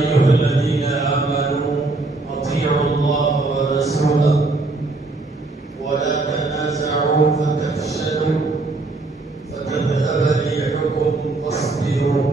أيها الذين آمنوا أطيعوا الله ورسوله ولا تنازعوا فتفشلوا فتذهب ريحكم واصبروا.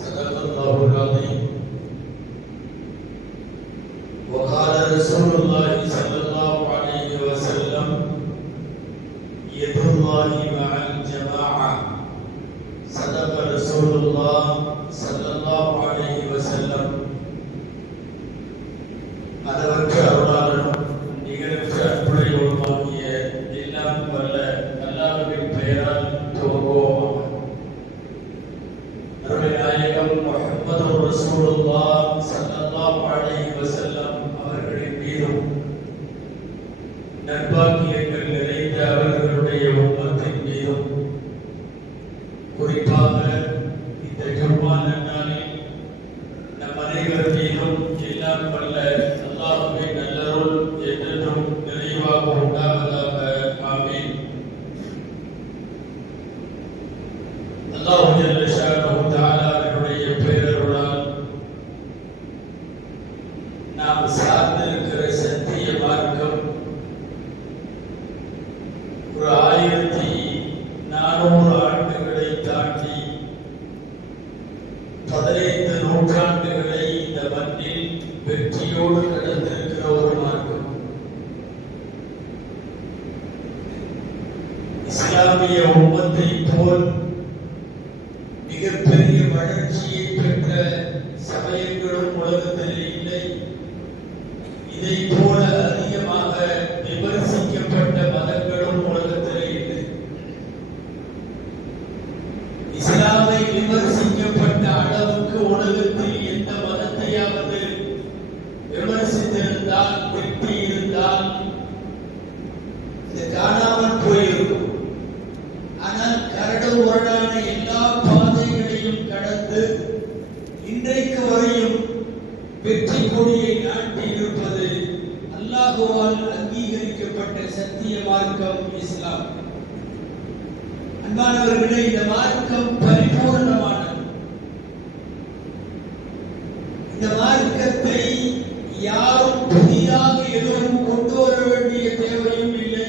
صدق الله العظيم. وقال رسول الله صلى الله عليه وسلم: يد الله مع الجماعة. صدق رسول الله صلى الله عليه وسلم. அளவற்ற அருளாளனும் நிகரற்ற அன்புடையவனுமாகிய எல்லாம் வல்ல அல்லாஹ்வின் பெயரால் துவங்குவோமாக. அருமை நாயகம் முஹம்மது ரசூலுல்லாஹ் ஸல்லல்லாஹு அலைஹி வஸல்லம் அவர்களின் மீதும் நற்பாக்கியங்கள் நிறைந்த அவர்களுடைய உம்மத்தின் மீதும் குறிப்பாக இந்த ஜும்மா நாளில் நம் அனைவர் மீதும் எல்லாம் வல்ல அல்லாஹ்வின் நல்லருள் என்றென்றும் நிறைவாக உண்டாவதாக. ஆமீன். அல்லாஹ் ஜல்ல ஷானஹு தஆலாவினுடைய பேரருளால் நாம் சார்ந்திருக்கிற சத்திய மார்க்கம் ஒரு 1400 ஆண்டுகளை தாண்டி 15 நூற்றாண்டுகளை இந்த மண்ணில் வெற்றியோடு கடந்திருக்கிற ஒரு மார்க்கம். இஸ்லாமிய உம்மத்தை போல் மிகப்பெரிய வளர்ச்சியை பெற்ற சமயங்களும் உலகத்தில் இல்லை. இதை போல அதிகமாக விமர்சிக்கப்பட்ட மதங்களும் உலகத்தில் இல்லை. இஸ்லாமை விமர்சிக்கப்பட்ட அளவுக்கு உலகத்தில் எந்த மதத்தையாவது விமர்சித்திருந்தால், வெற்றி இருந்தால் இது காணாமல் போயிருக்கும். ஆனால் கரடு முரடான எல்லா பாதைகளையும் கடந்து இன்றைக்கு வரையும் வெற்றி கொடியை நாட்டி இருப்பது அல்லாஹ்வால் அங்கீகரிக்கப்பட்ட சத்திய மார்க்கம் இஸ்லாம். அன்பானவர்களே, இந்த மார்க்கம் பரிபூர்ணமானது. இந்த மார்க்கத்தை யாரும் புதிதாக எதுவும் கொண்டு வர வேண்டிய தேவையும் இல்லை.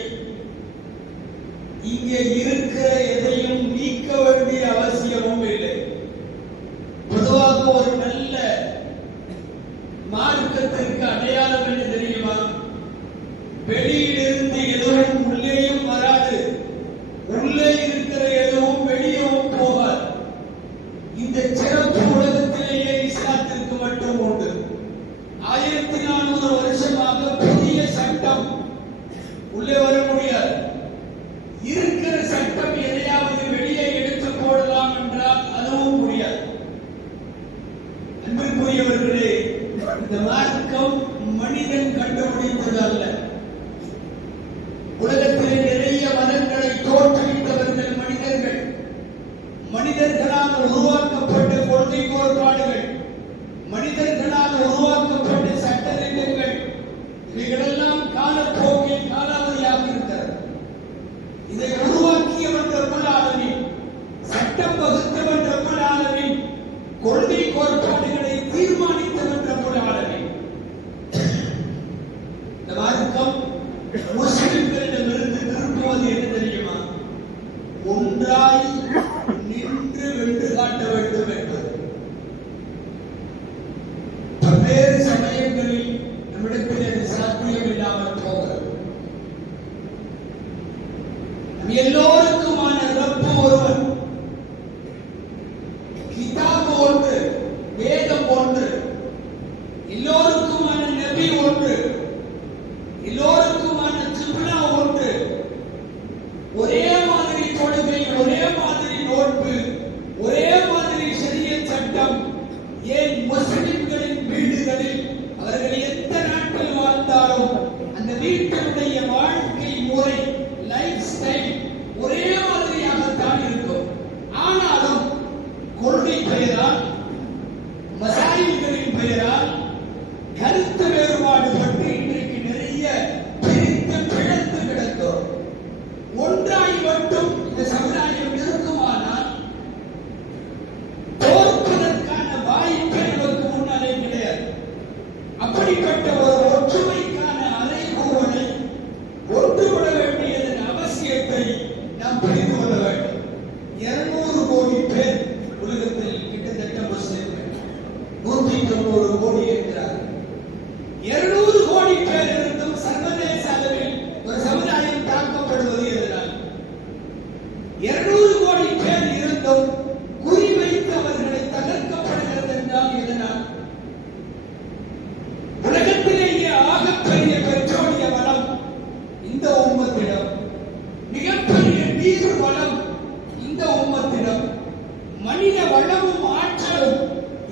இங்கே இருக்கிற எதையும் நீக்க வேண்டிய அவசியமும் இல்லை. பொதுவாக ஒரு நல்ல மார்க்கத்திற்கு அடையாளம் என்ன தெரியுமா? வெளியிலிருந்து எதுவும் உள்ளேயும் வராது, உள்ளே இருக்கிற எதுவும் வெளியவும் போகாது. இந்த சிறப்பு உலகத்திலேயே இஸ்லாத்திற்கு மட்டும் உண்டு. 1400 வருஷமாக புதிய சட்டம் உள்ளே வர முடியாது. இருக்கிற சட்டம் எதையாவது வெளியே எடுத்து போடலாம் என்றால் அதுவும் முடியாது. அன்பிற்குரியவர்களே, இந்த மார்க்கம் மனிதன் கண்டுபிடித்தது அல்ல. உலகத்திலே நிறைய மதங்களை தோற்றுவித்தவர்கள் மனிதர்கள். மனிதர்களால் உருவாக்கப்பட்ட கொள்கை கோட்பாடுகள், மனிதர்களால் உருவாக்கப்பட்ட சட்ட திட்டங்கள், இவைகளெல்லாம் காலப்போக்கில் காலாவதியாக இருக்கிறது. இதை உருவாக்கியவன் ரப்பல் ஆலமீன், சட்டம் வகுத்தவன் ரப்பல் ஆலமீன், கொள்கை கோட்பாடுகளை தீர்மானித்தவன் ரப்பல் ஆலமீன். இந்த மார்க்கம் முஸ்லிம்களிடமிருந்து திருப்புவது என்ன தெரியுமா? ஒன்றாய் நின்று வென்று காட்ட வேண்டும் என்பது. பல்வேறு சமயங்களில் நம்மிடத்தில் அது சாத்தியம் இல்லாமல் போகிறது. எல்லோருக்குமான ரப்பு ஒருவன், கிதாப் ஒன்று, வேதம் ஒன்று, எல்லோருக்குமான நபி ஒன்று, எல்லோருக்குமான கிப்லா ஒன்று, ஒரே மாதிரி தொழுகை, ஒரே மாதிரி நோன்பு, ஒரே மாதிரி ஷரியத் சட்டம். ஏன் முஸ்லிம்களின் வீடுகளில் அவர்கள் எந்த நாட்டில் வாழ்ந்தாலும் அந்த வீட்டினுடைய வாழ்க்கை முறை, லைஃப் ஸ்டைல் ஒரே மிகப்பெரிய நீர் வளம் இந்த உம்மத்திடம், மனித வளமும் ஆற்றலும்,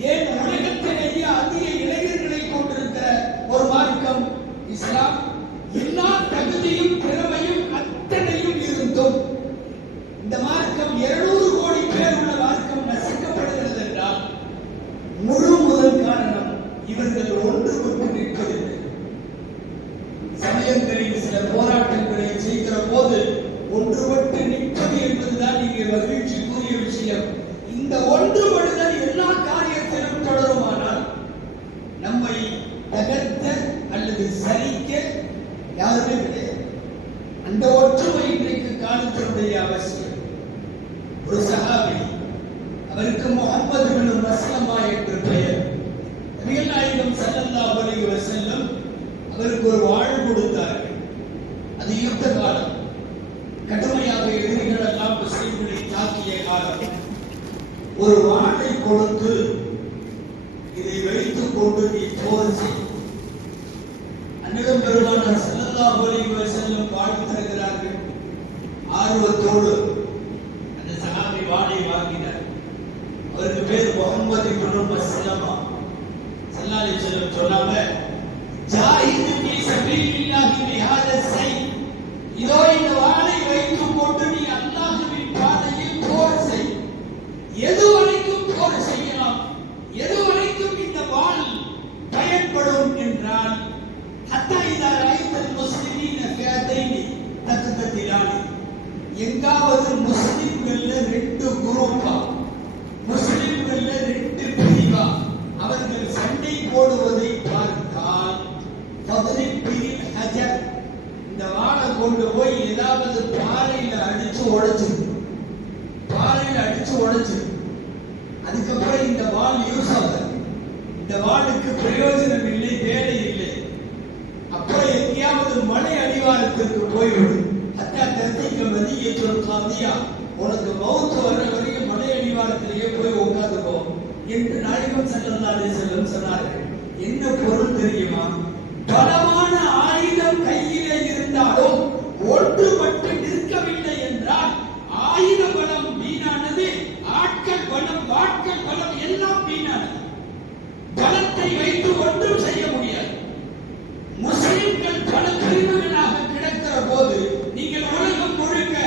ஏன் உலகத்திலேயே அதிக இளைஞர்களை கொண்டிருக்கிற ஒரு மார்க்கம் இஸ்லாம். எல்லா தகுதியும் திறமையும் அத்தனையும் இருந்தும் இந்த மார்க்கம் 200 கோடி பேர் உள்ள மார்க்கம் நசுக்கப்படுகிறது என்றால் முதல் காரணம் இவர்கள் ஒன்றுபட்டு நிற்பதில்லை. சமயங்களில் சில போராட்டங்களை செய்கிற போது ஒன்றுபட்டு நிற்பது என்பதுதான் இங்கே மகிழ்ச்சிக்குரிய விஷயம். இந்த ஒன்றுபடுதல் எல்லா காரியத்திலும் தொடருமானால் நம்மை தகர்த்த அல்லது சரிக்க யாருமே கிடையாது. அந்த ஒற்றுமை இன்றைக்கு காலத்தினுடைய அவசியம். ஒரு சஹாபி, அவருக்கு முஹம்மது பின் மஸ்லமா என்று பெயர். நபிகள் நாயகம் ஸல்லல்லாஹு அலைஹி வஸல்லம் அவருக்கு ஒரு வாழ் கொடுத்தார்கள். அது யுத்த காலம், கடுமையாக எதிரிகள் எல்லாம் முஸ்லிம்களை தாக்கிய காலம். ஒரு வாளை கொடுத்து இதை வைத்துக் கொண்டு நீ போர் செய். அன்னிடம் பெருமானார் ஸல்லல்லாஹு அலைஹி வஸல்லம் வாழ் தருகிறார்கள். ஆர்வத்தோடு அந்த சஹாபி வாளை வாங்கினார். அவருக்கு பேர் முஹம்மது பின் மஸ்லமா. ஸல்லல்லாஹு அலைஹி வஸல்லம் சொன்னாங்க, ஜாஹிது ஃபீ சபீலில்லாஹி பிஹாதா ஸைஃப். இதோ இந்த வாளை வைத்துக் கொண்டு நீ அல்லாஹ்வின் பாதையில் போர் செய். எதுவரைக்கும் போர் செய்யலாம், எதுவரைக்கும் இந்த வாள் பயன்படும் என்றால், ஹத்தா இதா ரஅய்தல் முஸ்லிமீன ஃபியதைனி தக்ததிலானி. எங்காவது முஸ்லிம்கள்ல 2 குரூப்பா, முஸ்லிம்கள்ல 2 பிரிவா அவர்கள் சண்டை போடுவதை பார்த்தால், ஃபத்ரிப் பில் ஹஜர், இந்த வாளை கொண்டு போய் ஏதாவது பாறையில அடிச்சு உடைச்சிரு, பாறையில அடிச்சு உடைச்சிரு. அதுக்கப்புறம் இந்த வாள் யூஸ் ஆகாது, இந்த வாளுக்கு பிரயோஜனம் இல்லை, வேலை இல்லை. அப்புறம் எங்கேயாவது மலை அடிவாரத்திற்கு போய்விடும். ஹத்தா தர்திக மதியத்துல் காதியா, உனக்கு மௌத் வர்ற வரைக்கும் மலை அடிவாரத்திலேயே போய் உட்கார்ந்துக்கோ என்று நாயகம் ஸல்லல்லாஹு அலைஹி வஸல்லம் சொன்னார்கள். என்ன பொருள் தெரியுமா? பலமான ஆயுதம் கையிலே இருந்தாலும் ஒன்றுபட்டு நிற்கவில்லை என்றால் ஆயுத பலம் வீணானது, ஆட்கள் பலம், வாட்கள் பலம் எல்லாம் வீணானது. பலத்தை வைத்து ஒன்றும் செய்ய முடியாது. முஸ்லிம்கள் பல பிரிவுகளாக கிடக்கிற போது நீங்கள் உலகம் முழுக்க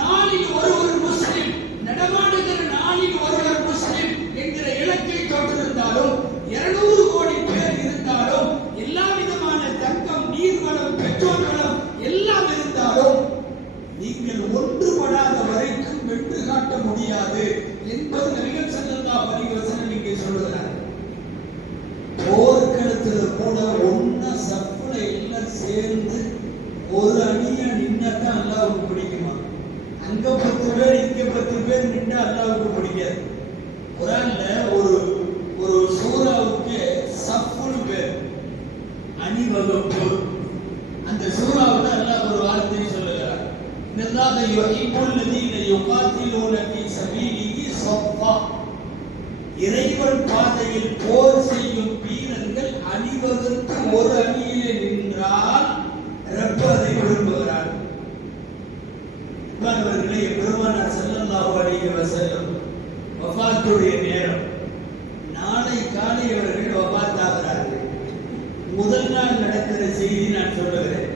நாளில் ஒரு முஸ்லிம், நடமாடுகிற நாளில் ஒருவர் முஸ்லிம் என்கிற இலக்கை தொட்டிருந்தாலும், 200 கோடி பேர் இருந்தாலும், எல்லா விதமான தங்கம், நீர்வளம், பெட்ரோல் வளம் எல்லாம் இருந்தாலும் நீங்கள் ஒன்றுபடாத வரைக்கும் வென்று காட்ட முடியாது என்பது நபிகள் ஸல்லல்லாஹு அலைஹி வஸல்லம் இங்கே சொல்கிறார். போர்க்களத்தில் கூட ஒன்னா சப்புல எல்லாம் சேர்ந்து ஒரு அணியா நின்னாதான் அல்லாஹ்வுக்கு பிடிக்குமா? அங்க 10 பேர் இங்க 10 பேர் நின்னா அல்லாஹ்வுக்கு பிடிக்காது. குர்ஆன்ல ஒரு சூராவுக்கு சஃபுல் பேர், அணிவகுப்பு. அந்த சூராவுல அல்லாஹ் ஒரு வார்த்தையை சொல்லுகிறார், இன்னல்லாஹ யுஹிப்புல் லதீன யுகாத்திலூன ஃபீ ஸபீலிஹி ஸஃபா. இறைவன் பாதையில் போர் செய்யும் வீரர்கள் அணிவகுத்து ஒரு அணியிலே நின்றால் ரப்பு அதை விரும்புகிறார். இவர்களே, பெருமானார் ஸல்லல்லாஹு அலைஹி வஸல்லம் வஃபாத்துடைய நேரம், நாளை காலை அவர்கள் வஃபாத் ஆகிறார்கள். முதல் நாள் நடக்கிற செய்தி நான் சொல்லுகிறேன்.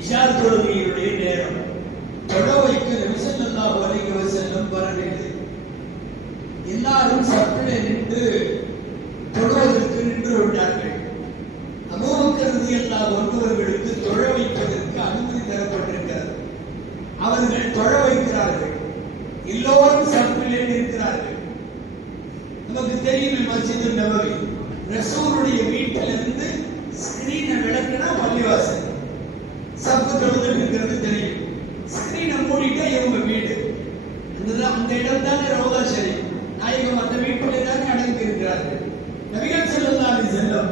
இஷா தொழுகையுடைய நேரம், தொழ வைக்க நபி ஸல்லல்லாஹு அலைஹி வஸல்லம் வரவில்லை. எல்லாரும் சப்பிலே நின்று தொழுவதற்கு நின்று விட்டார்கள். அபூபக்கர் ரலியல்லாஹு அன்ஹு அவர்களுக்கு தொழ வைப்பதற்கு அனுமதி தரப்பட்டிருக்கிறது. அவர்கள் தொழ வைக்கிறார்கள். எல்லோரும் சப்பிலே நிற்கிறார்கள். நமக்கு தெரியும், மஸ்ஜித் நபவி ரசூலுடைய வீட்டிலிருந்து ஸ்கிரீனை விளக்குனா பள்ளிவாசல், சப்பு தொழுது இருக்கிறது தெரியும். ஸ்கிரீனை மூடிட்டா இவங்க வீடு, அந்த இடம் தானே ரவுதா ஷரீஃப். நாயகம் அந்த வீட்டிலே தான் அடங்கி இருக்கிறார்கள். நபிகள் ஸல்லல்லாஹு அலைஹி வஸல்லம்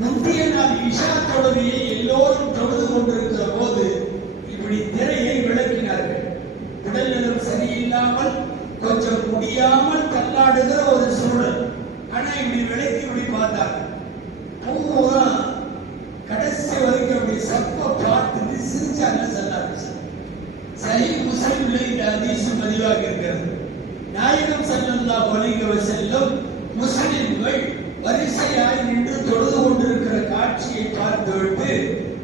முந்தைய நாள் இஷா தொழுகையை எல்லோரும் தொழுது கொண்டிருக்கிற போது இப்படி திரையை விளக்கினார்கள். உடல்நலம் சரியில்லாமல் கொஞ்சம் முடியாமல் தள்ளாடுகிற ஒரு சூழல். ஆனா இப்படி விளக்கி இப்படி பார்த்தாங்க. பூரா கடைசி வரைக்கும் அப்படி சப்ப பார்த்துட்டு சிரிச்சாங்க. ஸல்லல்லாஹு சஹீஹ் முஸ்லிம்ல இந்த ஹதீஸ் பதிவாக இருக்கிறது. நாயகம் ஸல்லல்லாஹு அலைஹி வஸல்லம் முஸ்லிம்கள் வரிசையாய் நின்று தொழுது கொண்டிருக்கிற காட்சியை பார்த்துவிட்டு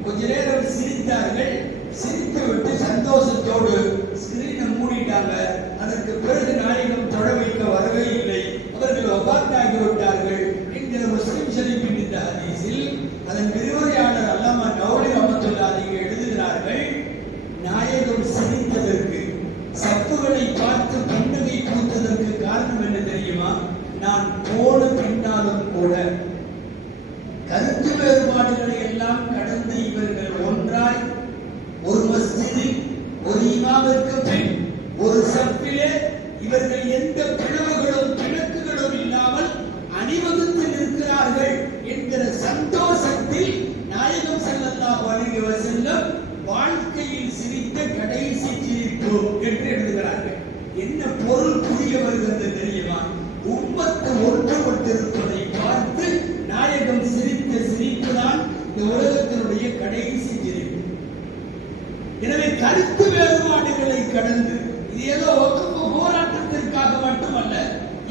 கொஞ்ச நேரம் சிரித்தார்கள். சிரித்துவிட்டு சந்தோஷத்தோடு ஸ்கிரீனை மூடிட்டாங்க. அதற்கு பிறகு நாயகம் தொழ வைக்க வரவே இல்லை, அவர்கள் வஃபாத்தாகி விட்டார்கள் என்கிற முஸ்லிம் ஷரீஃபின் இந்த ஹதீஸில் அதன் விரிவுரையாளர் அல்லாமா நௌரி ரஹ்மத்துல்லாஹி அலைஹி எழுதுகிறார்கள், நாயகம் சிரித்ததற்கு, சப்புகளை பார்த்து புன்னகை பூத்ததற்கு காரணம் என்ன தெரியுமா? நான் போன பின்னாலும் கூட கருத்து வேறுபாடுகளை எல்லாம் கடந்து இவர்கள் ஒன்றாய் ஒரு மஸ்ஜிதில் ஒரு இமாமிற்கு பின் ஒரு சப்பிலே இவர்கள் எந்த பிளவுகளும் பிணக்குகளும் இல்லாமல் அணிவகுத்து நிற்கிறார்கள் என்கிற சந்தோஷத்தில் நாயகம் ஸல்லல்லாஹு அலைஹி வஸல்லம் வாழ்க்கையில் சிரித்த கடைசி சிரிப்பு என்று எழுதுகிறார்கள். என்ன பொருள் புரிய வருகிறது தெரியுமா? உம்மத்து ஒன்றுபட்டிருப்பதை பார்த்து நாயகம் சிரித்த சிரிப்புதான் இந்த உலகத்தினுடைய கடைசி சிரிப்பு. எனவே கருத்து வேறுபாடுகளை கடந்து, இது ஏதோ வக்ஃப் போராட்டத்திற்காக மட்டுமல்ல,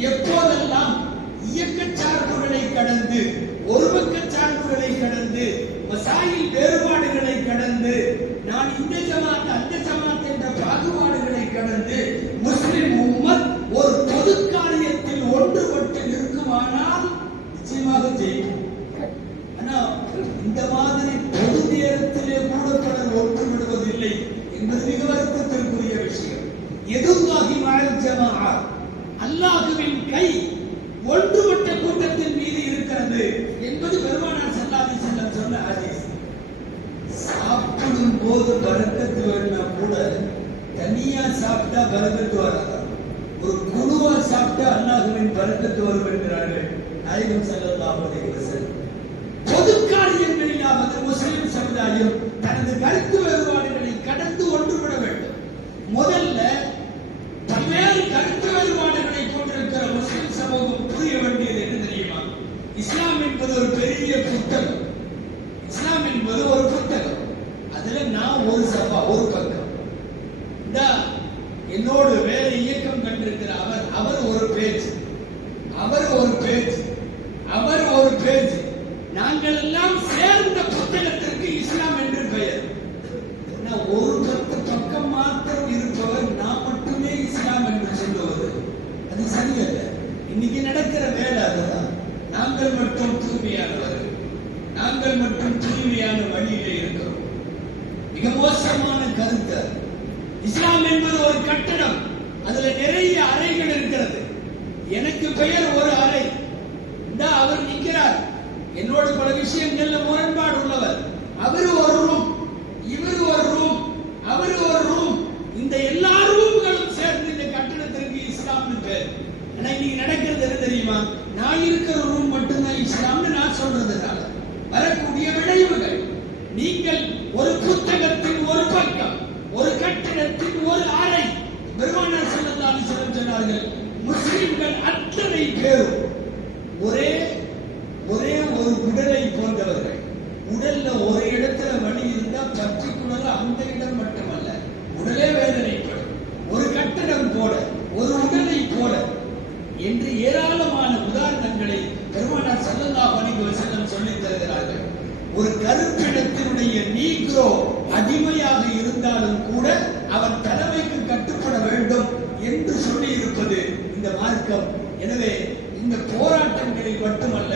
எப்போதெல்லாம் இயக்க சார்புகளை கடந்து, ஒரு பக்க சார்புகளை கடந்து, மசாயில் வேறுபாடுகளை கடந்து, நான் இந்த ஜமாத் அந்த ஜமாத் என்ற பாகுபாடுகளை கடந்து முஸ்லிம் உம்மத் ஒரு பொது காரியத்தில் ஒன்றுபட்டு நிற்குமானால் நிச்சயமாக ஜெயிக்கும். ஆனா இந்த மாதிரி பொது நேரத்திலே கூட பலர் ஒன்றுபடுவதில்லை என்பது மிக வருத்தத்திற்குரிய விஷயம். யதுல்லாஹி மஅல் ஜமாஅ, அல்லாஹ்வின் கை ஒன்றுபட்ட கூட்டத்தின் மீது இருக்கிறது என்பது பெருமானார் ஸல்லல்லாஹு அலைஹி வஸல்லம் சொன்ன ஹதீஸ். சாப்பிடும் போது பரக்கத்து வேணும்னா கூட தனியா சாப்பிட்டா பரக்கத்து வராது, ஒரு குழுவா சாப்பிட்டா அல்லாஹ்வின் பரக்கத்து வரும் என்கிறார்கள் நாயகம் ஸல்லல்லாஹு அலைஹி வஸல்லம். பொது காரியங்களிலாவது முஸ்லிம் சமுதாயம் தனது கருத்து வேறுபாடுகளை கடந்து ஒன்றுபட வேண்டும். முதல்ல பல்வேறு கருத்து வேறுபாடுகளை கொண்டிருக்கிற முஸ்லிம் சமூகம் புரிய வேண்டியது என்ன தெரியுமா? இஸ்லாம் என்பது ஒரு பெரிய புத்தகம். இஸ்லாம் என்பது ஒரு புத்தகம். அதுல நான் ஒரு சபா, ஒரு பக்கம். என்னோடு வேற இயக்கம் கண்டிருக்கிற அவர் ஒரு பேஜ், அவர் ஒரு பேஜ், அவர் ஒரு பேஜ். நாங்கள் எல்லாம் சேர்ந்த புத்தகத்திற்கு இஸ்லாம் என்று பெயர். ஒரு 10 பக்கம் மாத்திரம் இருப்பவர் நான் மட்டுமே இஸ்லாம் என்று சொல்லுவது அது சரியல்ல. இன்னைக்கு நடக்கிற வேலை அதுதான். நாங்கள் மட்டும் தூய்மையானவர்கள், நாங்கள் மட்டும் தூய்மையான வழியில இருக்கிறோம். மிக மோசமான கருத்து. இஸ்லாம் என்பது ஒரு கட்டடம், அதுல நிறைய அறைகள் இருக்கிறது. எனக்கு பெயர் ஒரு அறை. அவர் நிற்கிறார், என்னோட பல விஷயங்கள்ல முரண்பாடு உள்ளவர். அவரு ஒரு ரூம், இவரு ஒரு ரூம், அவரு ஒரு ரூம். இந்த எல்லா ரூம்களும் சேர்ந்து இந்த கட்டடத்திற்கு இஸ்லாம்னு பேர். ஆனா இன்னைக்கு நடக்கிறது என்ன தெரியுமா? நான் இருக்கிற ரூம் மட்டும்தான் இஸ்லாம்னு நான் சொல்றதுனால வரக்கூடிய விளைவுகள். நீங்கள் ஒரு புத்தகத்தின் ஒரு பக்கம், ஒரு கட்டிடத்தின் ஒரு அறை. பெருமானார் ஸல்லல்லாஹு அலைஹி வஸல்லம் சொன்னார்கள், முஸ்லிம்கள் அத்தனை பேரும் ஒரே ஒரு உடலை போன்றவர்கள். உடல்ல ஒரு இடத்துல வலி இருந்தா பர்டிகுலரா அந்த இடம் மட்டுமல்ல, உடலே வேதனைப்படும். ஒரு கட்டடம் போல, ஒரு உடலை போல என்று ஏராளமான உதாரணங்களை பெருமானார் ஸல்லல்லாஹு அலைஹி வஸல்லம் சொல்லித் தருகிறார்கள். ஒரு கருப்பிடத்தினுடைய நீக்ரோ அடிமையாக இருந்தாலும் கூட அவன் தலைமைக்கு கட்டுப்பட வேண்டும் என்று சொல்லி இருப்பது இந்த மார்க்கம். எனவே இந்த போராட்டங்களில் மட்டுமல்ல,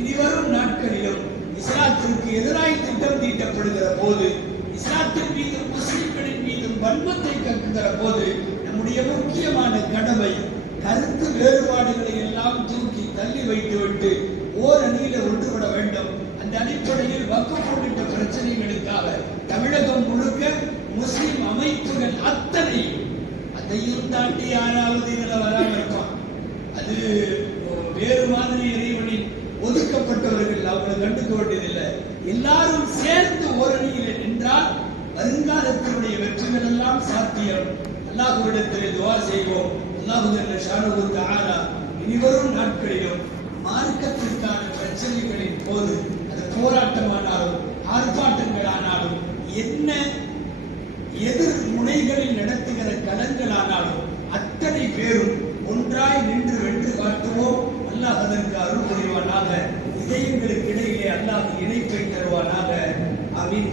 இனிவரும் நாட்களிலும் இஸ்லாத்திற்கு எதிராய் திட்டம் தீட்டப்படுகிற போது, இஸ்லாத்தின் மீதும் முஸ்லிம்களின் மீதும் வன்மத்தை கற்கிற போது நம்முடைய முக்கியமான கடமை கருத்து வேறுபாடுகளை எல்லாம் தூக்கி தள்ளி வைத்துவிட்டு ஓர் அணியில ஒன்றுபட வேண்டும். அந்த அடிப்படையில் வக்ஃப் உள்ளிட்ட பிரச்சனைகளுக்காக தமிழகம் முழுக்க முஸ்லிம் அமைப்புகள் அத்தனை, அதையும் தாண்டி யாராவது இதுல வராம இருப்பான், அது வேறு மாதிரி இறைவனின் ஒதுக்கப்பட்டவர்கள், அவங்களை கண்டுக்க வேண்டியதில்லை. எல்லாரும் சேர்ந்து ஒரு அணியில நின்றால் வருங்காலத்தினுடைய வெற்றிகள் எல்லாம் சாத்தியம். அல்லாஹ்விடத்திலே துஆ செய்வோம். அல்லாஹ் ஜல்ல ஷானஹு தஆலா இனிவரும் நாட்களிலும் மார்க்கத்திற்கான பிரச்சனைகளின் போது, அது போராட்டமானாலும் ஆர்ப்பாட்டங்களானாலும் என்ன எதிர் முனைகளில் நடத்துகிற களங்களானாலும் அத்தனை பேரும் ஒன்றாய் நின்று வென்று காட்டுவோம். அல்லாஹ் அதற்கு அருள் புரிவானாக. இதயங்களுக்கு இடையிலே அல்லாஹ் இணைப்பை தருவானாக. ஆமீன்.